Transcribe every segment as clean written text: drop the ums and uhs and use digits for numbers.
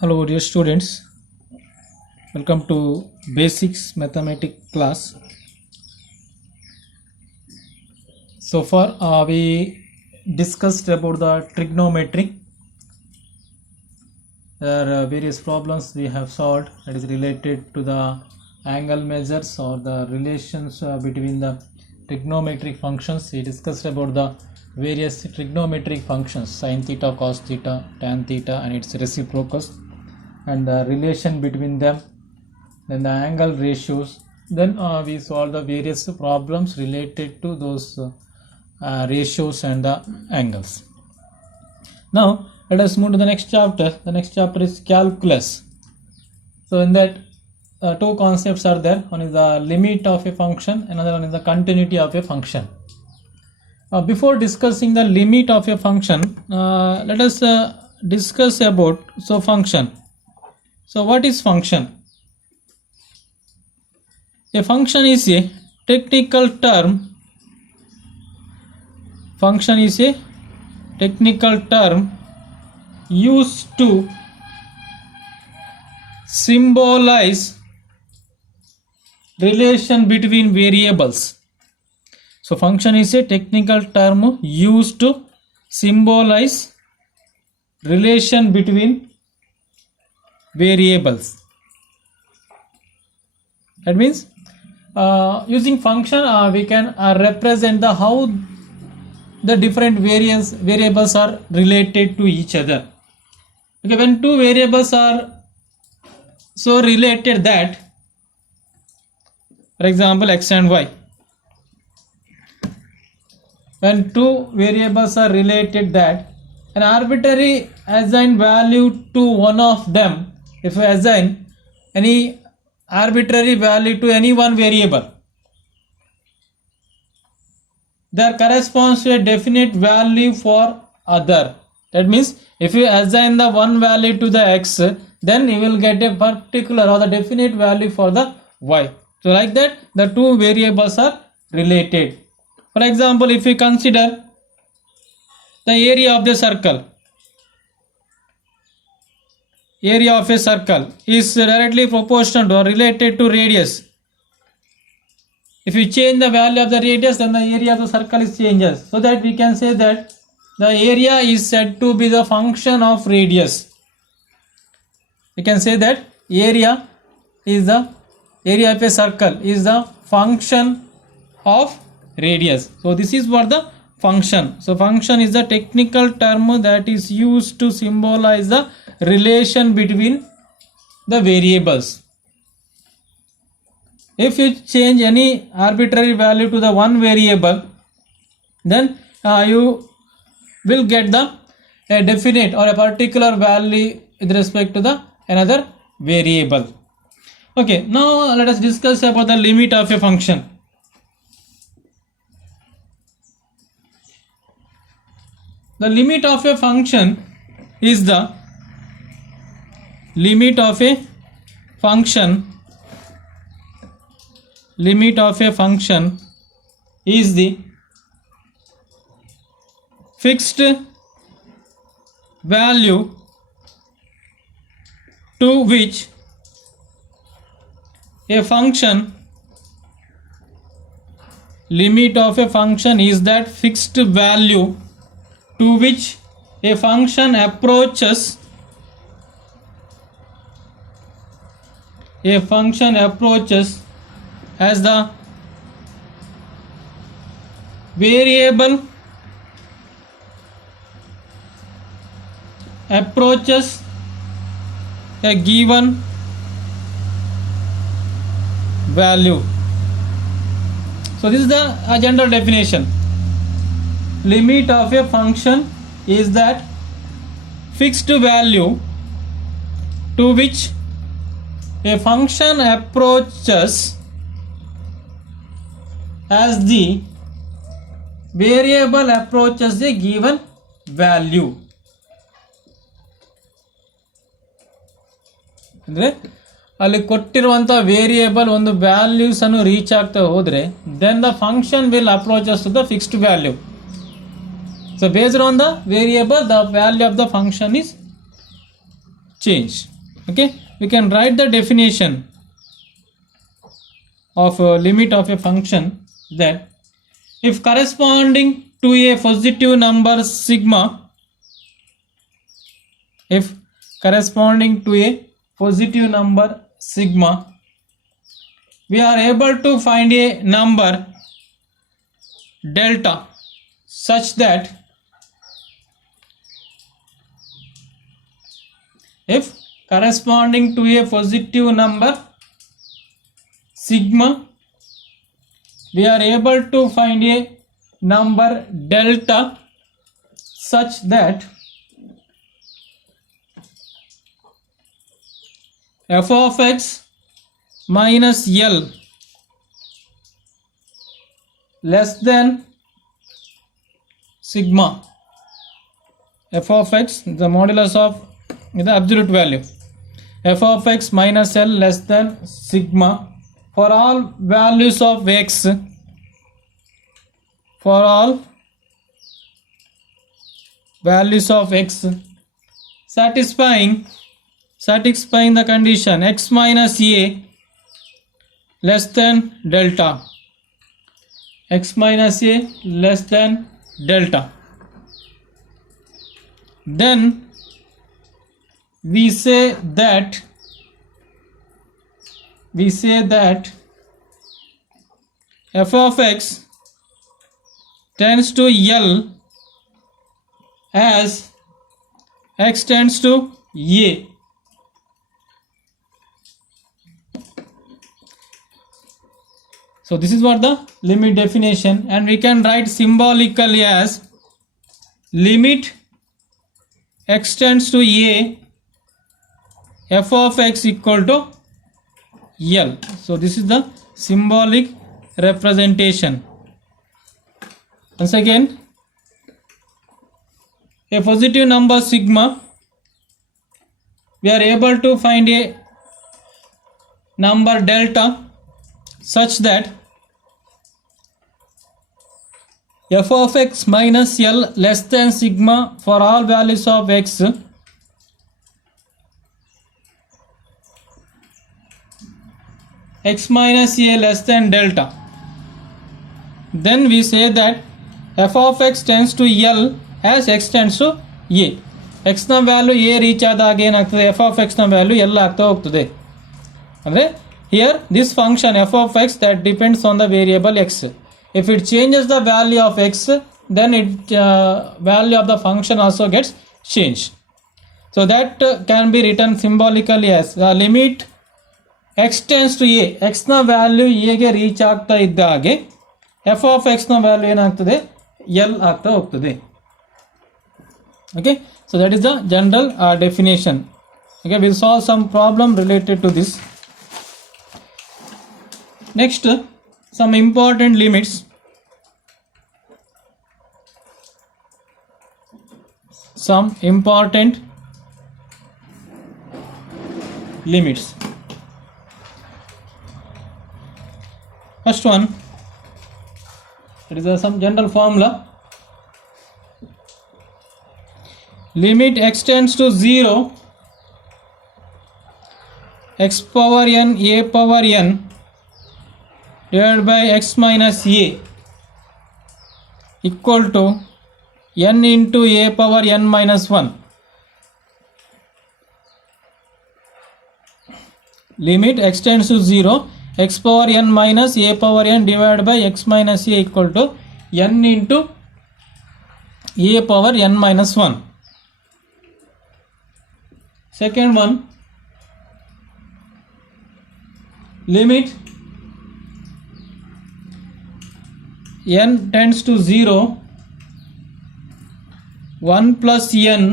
Hello dear students, welcome to basics mathematics class. So far we discussed about the trigonometry. There are various problems we have solved that is related to the angle measures or the relations between the trigonometric functions. We discussed about the various trigonometric functions, sin theta, cos theta, tan theta and its reciprocals, and the relation between them, then the angle ratios. Then we solve the various problems related to those ratios and the angles. Now let us move to the next chapter. The next chapter is calculus. So in that two concepts are there. One is the limit of a function, another one is the continuity of a function. Before discussing the limit of a function, let us discuss about function. So what is function? A function is a technical term. Function is a technical term used to symbolize relation between variables. So function is a technical term used to symbolize relation between variables. That means using function we can represent the how the different variables are related to each other. Okay, when two variables are so related that, for example, x and y, when two variables are related that an arbitrary assigned value to one of them, if we assign any arbitrary value to any one variable, there corresponds to a definite value for other. That means if you assign the one value to the x, then you will get a particular or the definite value for the y. So like that the two variables are related. For example, if we consider the area of the circle, area of a circle is directly proportional or related to radius. If you change the value of the radius, then the area of the circle is changes. So that we can say that the area is said to be the function of radius. We can say that area is the area of a circle is the function of radius. So this is for the function. So function is the technical term that is used to symbolize the relation between the variables. If you change any arbitrary value to the one variable, then you will get the a definite or a particular value with respect to the another variable. Okay, now let us discuss about the limit of a function. The limit of a function is the limit of a function. Limit of a function is the fixed value to which a function, limit of a function is that fixed value to which a function approaches as the variable approaches a given value. So this is the general definition. Limit of a function is that fixed value to which a function approaches as the variable approaches a given value. ಅಂದ್ರೆ ಅಲ್ಲಿ ಕೊಟ್ಟಿರುವಂತ variable ಒಂದು values ಅನ್ನು reach ಆಗ್ತಾ ಹೋದ್ರೆ then the function will approaches to the fixed value. So based on the variable, the value of the function is change. Okay, we can write the definition of a limit of a function that if corresponding to a positive number sigma, if corresponding to a positive number sigma, we are able to find a number delta such that if corresponding to a positive number sigma, we are able to find a number delta such that f of x minus L less than sigma. F of x, the modulus of the absolute value, f of x minus L less than sigma for all values of x, for all values of x, satisfying the condition x minus a less than delta, x minus a less than delta. Then we say that f of x tends to L as x tends to a. So this is what the limit definition, and we can write symbolically as limit x tends to a f of x equal to L. So this is the symbolic representation. Once again, a positive number sigma, we are able to find a number delta such that f of x minus L less than sigma for all values of x, x minus a less than delta. Then we say that f of x tends to L as x tends to a. x na value a reach ಆದಾಗ ಏನಾಗ್ತದೆ, f of x na value L ಆಗ್ತಾ ಹೋಗ್ತದೆ. ಅಂದರೆ here this function f of x that depends on the variable x, if it changes the value of x, then it value of the function also gets changed. So that can be written symbolically as limit x tends to a, x na value a ಗೆ reach ಆಗ್ತಾ ಇದ್ದ ಹಾಗೆ f of x na value ಏನಾಗ್ತದೆ, L ಆಗ್ತಾ ಹೋಗ್ತದೆ. Okay, so that is the general definition. Okay, we'll solve some problem related to this. Next, some important limits. Some important limits. First one, it is some general formula. Limit x tends to 0, x power n a power n divided by x minus a equal to n into a power n minus 1. Limit x tends to 0, x power n minus a power n divided by x minus a equal to n into a power n minus 1. Second one, limit n tends to 0, 1 plus n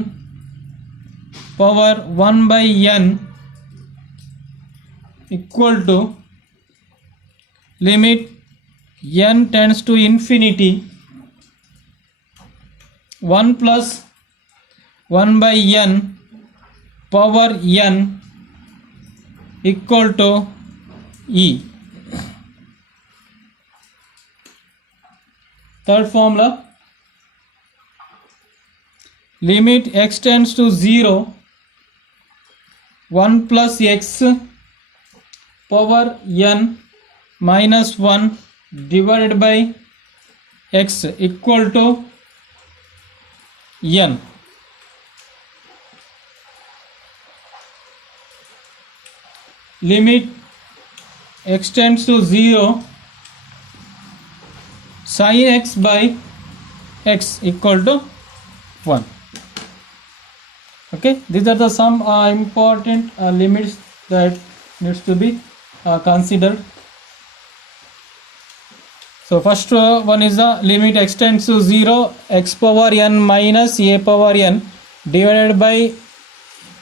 power 1 by n equal to limit n tends to infinity, 1 plus 1 by n power n equal to e. Third formula, limit x tends to 0, 1 plus x power n minus 1 divided by x equal to n. Limit x tends to 0, sin x by x equal to 1. Okay, these are the some important limits that needs to be considered. So first one is the limit x tends to 0, x power n minus a power n divided by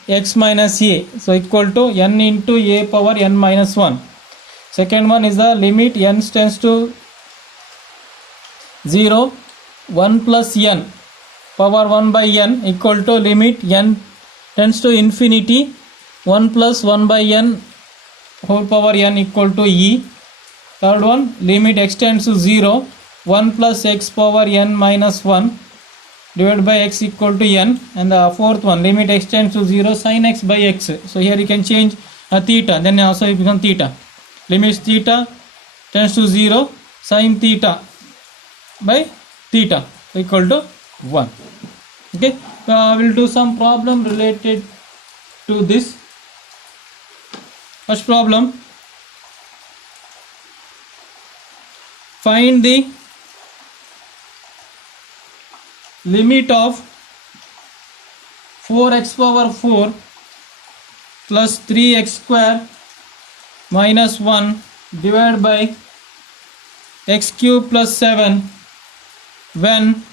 x minus a, so equal to n into a power n minus 1. Second one is the limit n tends to 0, 1 plus n power 1 by n equal to limit n tends to infinity, 1 plus 1 by n whole power n equal to e. Third one, limit x tends to 0, 1 plus x power n minus 1 divided by x equal to n. And the fourth one, limit x tends to 0, sin x by x. So here you can change a theta, then also it becomes theta. Limit theta tends to 0, sin theta by theta equal to 1. Okay, we'll do some problem related to this. First problem, find the limit of 4x power 4 plus 3x square minus 1 divided by x cube plus 7 when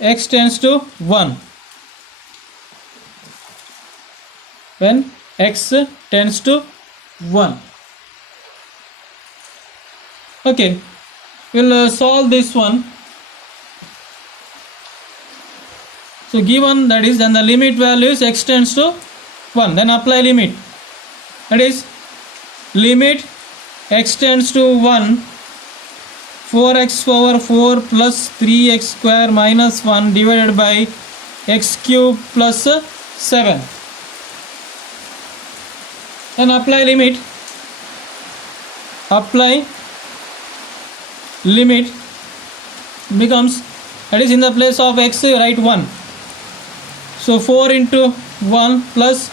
x tends to 1. When x tends to 1. Okay, we'll solve this one. So given that is, then the limit value is x tends to 1, then apply limit, that is limit x tends to 1, 4x power 4 plus 3x square minus 1 divided by x cube plus 7. Then apply limit. Apply limit becomes, that is in the place of x write 1. So 4 into 1 plus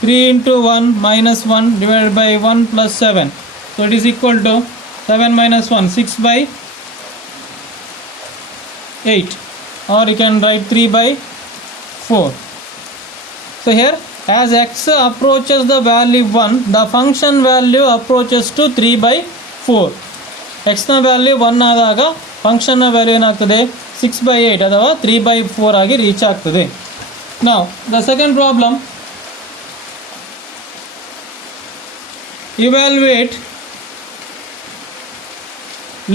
3 into 1 minus 1 divided by 1 plus 7. So it is equal to 7 minus 1, 6 by 8, or you can write 3 by 4. So here, as x approaches the value 1, the function value approaches to 3 by 4. x na value 1 ಆದಾಗ function na value ಏನಾಗ್ತದೆ 6 by 8 ಅಥವಾ 3 by 4 ಆಗಿ reach ಆಗ್ತದೆ. Now the second problem, evaluate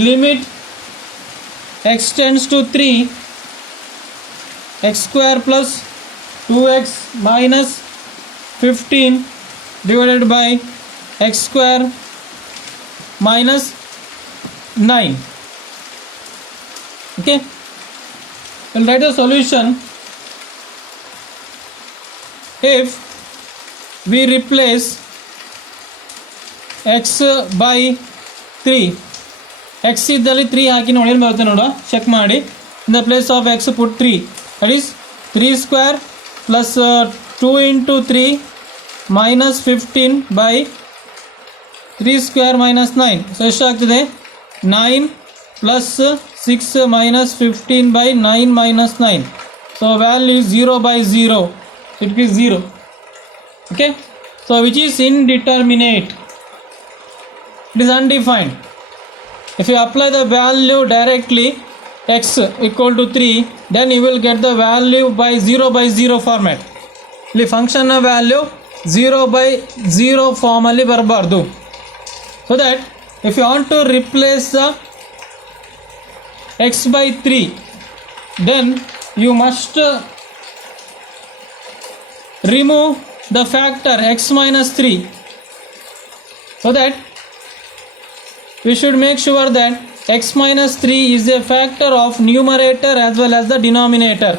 limit x tends to 3, x square plus 2x minus 15 divided by x square minus 9. Okay, we'll write the solution. If we replace x by 3, x ಇದ್ದಲ್ಲಿ 3 ಹಾಕಿ ನೋಡಿ ಏನು ಬರುತ್ತೆ ನೋಡುವ, check ಮಾಡಿ. In the place of x put 3, that is 3 square plus 2 into 3 minus 15 by 3 square minus 9. So ಎಷ್ಟಾಗ್ತದೆ 9 plus 6 minus 15 by 9 minus 9. So value is 0 by 0, it is 0. Okay, so which is indeterminate, it is undefined. If you apply the value directly x equal to 3, then you will get the value by 0 by 0 format. ಇಲ್ಲಿ function value 0 by 0 ಫಾರ್ಮಲ್ಲಿ ಬರಬಾರ್ದು. So that if you want to replace the x by 3, then you must remove the factor x minus 3, so that we should make sure that x minus 3 is a factor of numerator as well as the denominator.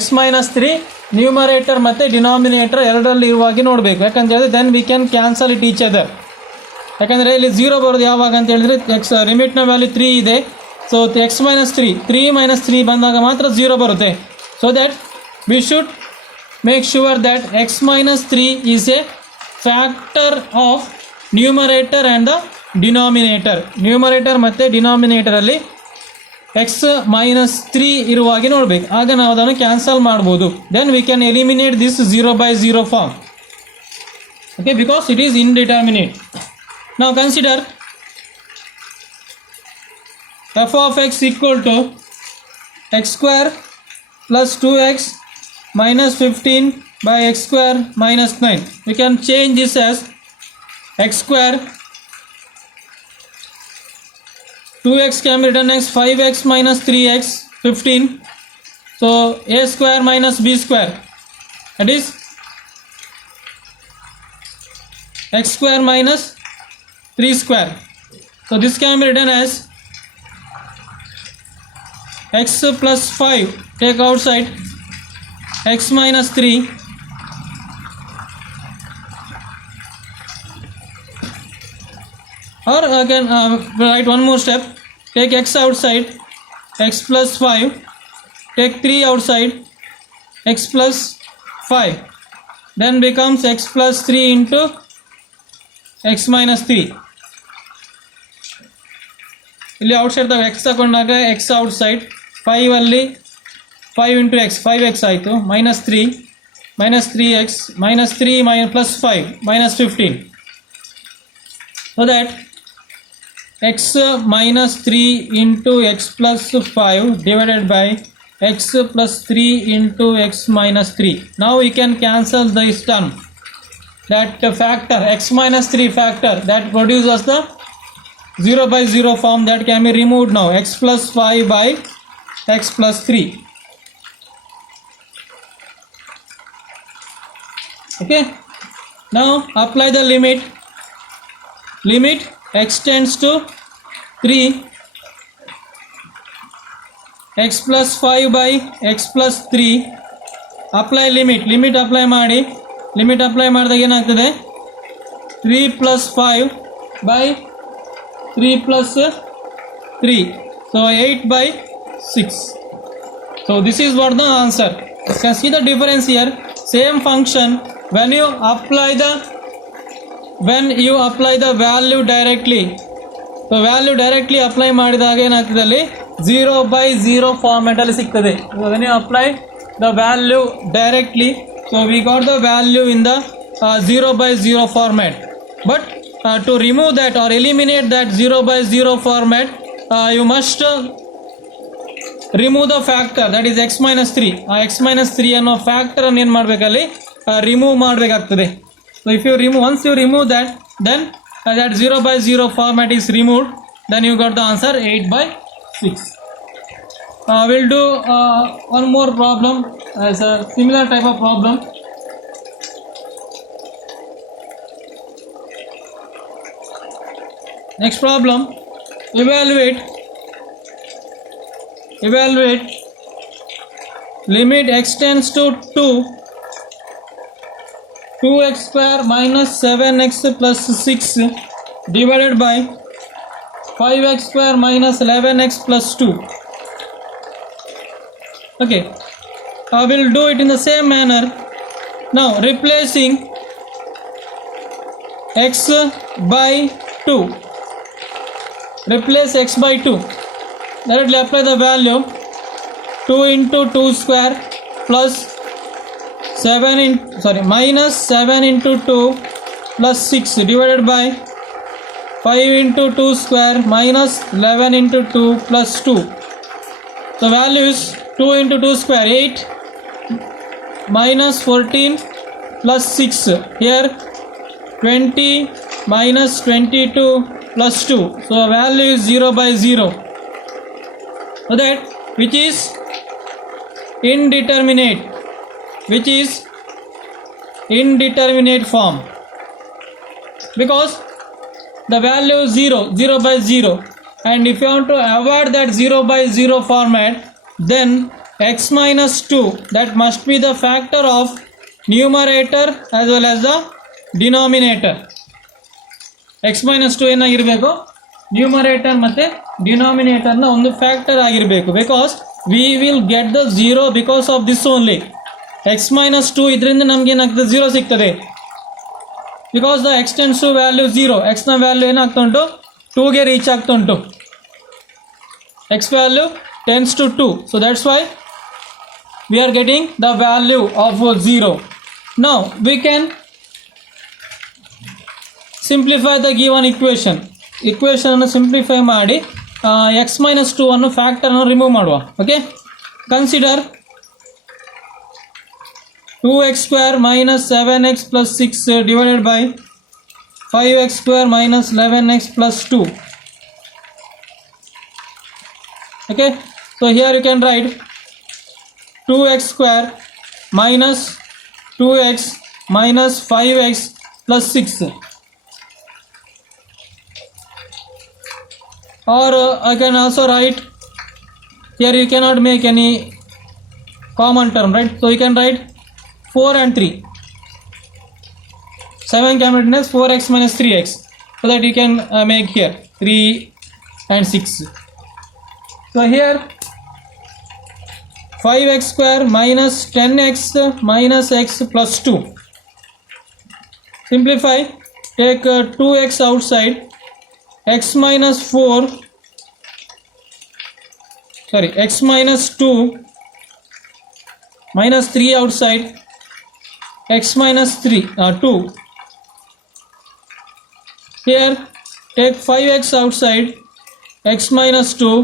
X minus 3 numerator ಮತ್ತು denominator ಎರಡರಲ್ಲಿ ಇರುವಾಗಿ ನೋಡಬೇಕು. ಯಾಕಂತ ಹೇಳಿದ್ರೆ then we can cancel it each other. ಯಾಕಂದರೆ ಇಲ್ಲಿ 0 ಬರೋದು ಯಾವಾಗ ಅಂತ ಹೇಳಿದ್ರೆ ಎಕ್ಸ್ ಲಿಮಿಟ್ನ ವ್ಯಾಲ್ಯೂ 3 ಇದೆ. ಸೊ ಎಕ್ಸ್ ಮೈನಸ್ 3 ಬಂದಾಗ ಮಾತ್ರ 0 ಬರುತ್ತೆ. So that we should make sure that X minus 3 is A factor of numerator and the denominator. Numerator ಮತ್ತು ಡಿನಾಮಿನೇಟರಲ್ಲಿ ಎಕ್ಸ್ ಮೈನಸ್ 3 ಇರುವಾಗಿ ನೋಡಬೇಕು. ಆಗ ನಾವು ಅದನ್ನು ಕ್ಯಾನ್ಸಲ್ ಮಾಡ್ಬೋದು. Then we can eliminate this 0/0 form. Okay, because it is indeterminate. Now consider f of x equal to x square plus 2x minus 15 by x square minus 9. We can change this as x square, 2x can be written as 5x minus 3x 15. So a square minus b square, that is x square minus 3 square. So this can be written as x plus 5, take outside, x minus 3 or again write one more step, take x outside, x plus 5, take 3 outside, x plus 5, then becomes x plus 3 into x minus 3. ಇಲ್ಲಿ outside X ತಗೊಂಡಾಗ X outside 5 ಅಲ್ಲಿ 5 into X 5x ಆಯಿತು, -3 -3x -3 plus 5 -15. So that x minus 3 into x plus 5 divided by x plus 3 into x minus 3. Now we can cancel this term. That factor x minus 3 factor that produces the 0/0 form that can be removed now. X plus 5 by x plus 3. Okay, now apply the limit x tends to 3, x plus 5 by x plus 3. apply limit apply ಮಾಡಿ, limit apply ಮಾಡಿದಾಗ ಏನಾಗ್ತದೆ 3 plus 5 by 3 plus 3, so 8/6. So this is what the answer. You can see the difference here. Same function, when you apply the value directly, so value directly apply ಮಾಡಿದಾಗ ಏನಾಗ್ತದೆ ಅಲ್ಲಿ 0/0 format ಅಲ್ಲಿ ಸಿಗ್ತದೆ. when you apply the value directly, so we got the value in the 0/0 format. But to remove that or eliminate that 0/0 format, you must remove the factor, that is x minus 3. x minus 3 ಅನ್ನೋ factor ಅನ್ನು ಏನು ಮಾಡಬೇಕಲ್ಲಿ remove ಮಾಡಬೇಕಾಗ್ತದೆ. So if you remove, once you remove that, then that 0/0 format is removed, then you got the answer 8/6. We'll do one more problem as a similar type of problem. Next problem, evaluate limit x tends to 2x square minus 7x plus 6 divided by 5x square minus 11x plus 2. Okay, I will do it in the same manner. Now replacing x by 2, replace x by 2, directly apply the value 2 into 2 square plus minus 7 into 2 plus 6 divided by 5 into 2 square minus 11 into 2 plus 2. The value is 2 into 2 square 8 minus 14 plus 6, here 20 minus 22 plus 2. So the value is 0/0. So that which is indeterminate form, because the value is 0/0, and if you want to avoid that 0/0 format, then x minus 2, that must be the factor of numerator as well as the denominator. x minus 2 ಏನಾಗಿರಬೇಕು, numerator ಮತ್ತೆ ಡಿನಾಮಿನೇಟರ್ನ ಒಂದು factor ಆಗಿರಬೇಕು. Because we will get the 0 because of this only. x minus 2 ಇದರಿಂದ ನಮ್ಗೆ ಏನಾಗ್ತದೆ, 0 ಸಿಗ್ತದೆ. Because the x tends to value 0, x ನ value ಏನಾಗ್ತಾ ಉಂಟು, 2ಗೆ ರೀಚ್ ಆಗ್ತಾ ಉಂಟು. x value tends to 2, so that's why we are getting the value of 0. Now we can simplify the given equation. Equation simplify ಮಾಡಿ x minus 2 ಅನ್ನು factor ಅನ್ನು remove ಮಾಡುವ. Okay, consider 2x square minus 7x plus 6 divided by 5x square minus 11x plus 2. Okay, so here you can write 2x square minus 2x minus 5x plus 6, or I can also write here, you cannot make any common term, right? So you can write 4 and 3, 7 can be written as 4x minus 3x, so that you can make here 3 and 6. So here 5x square minus 10x minus x plus 2. Simplify, take 2x outside, x minus 4, sorry, x minus 2 minus 3 outside, x minus 2. Here take 5x outside, x minus 2,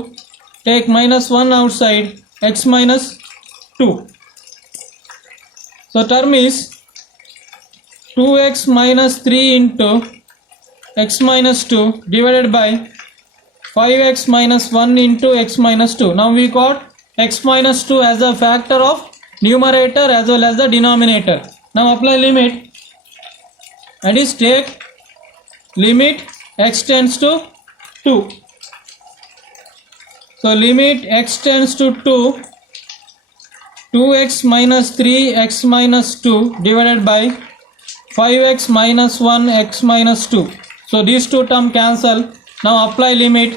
take minus 1 outside, x minus 2. So term is 2x minus 3 into x minus 2 divided by 5x minus 1 into x minus 2. Now we got x minus 2 as a factor of numerator as well as the denominator. Now apply limit, and is take limit x tends to 2. So limit x tends to 2, 2x minus 3 x minus 2 divided by 5x minus 1 x minus 2. So these two terms cancel. Now apply limit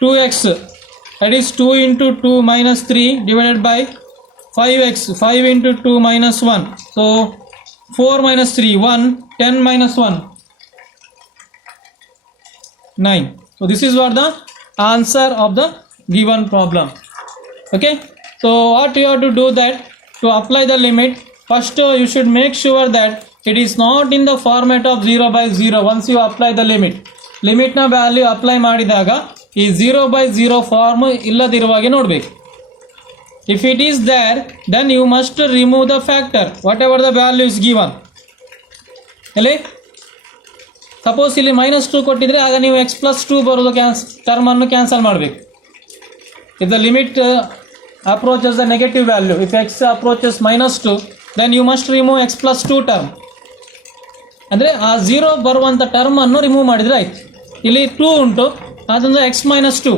2x, that is 2 into 2 minus 3 divided by 5x, 5 into 2 minus 1. So 4 minus 3, 1, 10 minus 1, 9. So this is what the answer of the given problem. Okay, so what you have to do, that to apply the limit, first you should make sure that it is not in the format of 0 by 0. Once you apply the limit na value apply ಮಾಡಿದಾಗ ಈ 0 by 0 form ಇಲ್ಲದಿರುವಾಗೆ ನೋಡಬೇಕು. If it is there, then you must remove the factor whatever the value is given. ಅಲ್ಲಿ suppose ಇಲ್ಲಿ -2 ಕೊಟ್ಟಿದ್ರೆ ಆಗ ನೀವು x plus 2 ಬರೋದು term ಅನ್ನು ಕ್ಯಾನ್ಸಲ್ ಮಾಡಬೇಕು. If the limit approaches the negative value, if x approaches -2, then you must remove x plus 2 term. ಅಂದರೆ ಆ 0 ಬರುವಂಥ ಟರ್ಮ್ ಅನ್ನು ರಿಮೂವ್ ಮಾಡಿದರೆ ಆಯ್ತು. ಇಲ್ಲಿ 2 ಉಂಟು, ಅದೊಂದು x minus 2,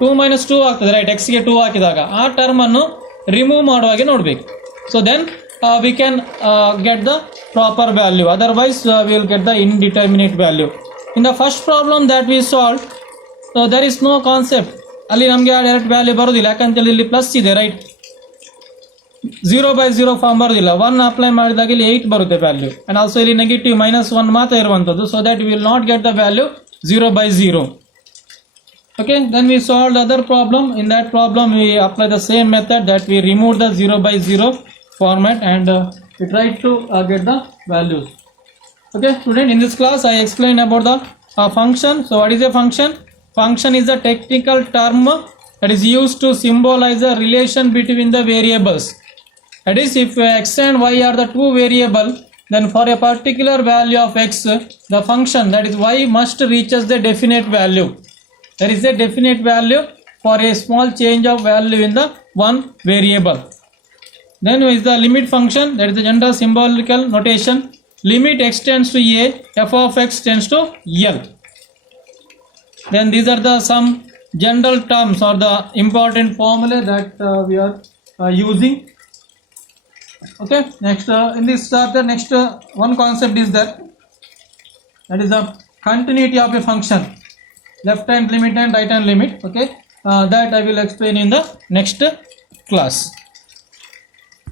2 minus 2 ಆಗ್ತದೆ, ರೈಟ್? ಎಕ್ಸ್ಗೆ 2 ಹಾಕಿದಾಗ ಆ ಟರ್ಮ್ ಅನ್ನು ರಿಮೂವ್ ಮಾಡುವಾಗೆ ನೋಡಬೇಕು. So then we can get the proper value, otherwise we will get the indeterminate value. In the first problem that we solved, so there is no concept, ಅಲ್ಲಿ ನಮಗೆ direct value ಬರೋದಿಲ್ಲ, ಯಾಕಂತೇಳಿ ಇಲ್ಲಿ plus ಇದೆ, right? 0 by 0 form ಬರೋದಿಲ್ಲ. 1 apply ಮಾಡಿದಾಗ ಇಲ್ಲಿ 8 ಬರುತ್ತೆ value, and also ಇಲ್ಲಿ ನೆಗೆಟಿವ್ -1 ಮಾತ್ರ ಇರುವಂಥದ್ದು. So that will not get the value 0 by 0. Okay, then we solved the other problem. In that problem we apply the same method, that we remove the 0 by 0 format, and we try to get the values. Okay student, in this class I explained about the function. So what is a function? Function is a technical term that is used to symbolize a relation between the variables. That is, if x and y are the two variables, then for a particular value of x, the function, that is y, must reaches the definite value. There is a definite value for a small change of value in the one variable. Then is the limit function, that is the general symbolical notation. Limit x tends to a, f of x tends to L. Then these are the some general terms or the important formula that we are using. Okay, next in this chapter, next one concept is that is the continuity of a function, left hand limit and right hand limit. Okay, that I will explain in the next class.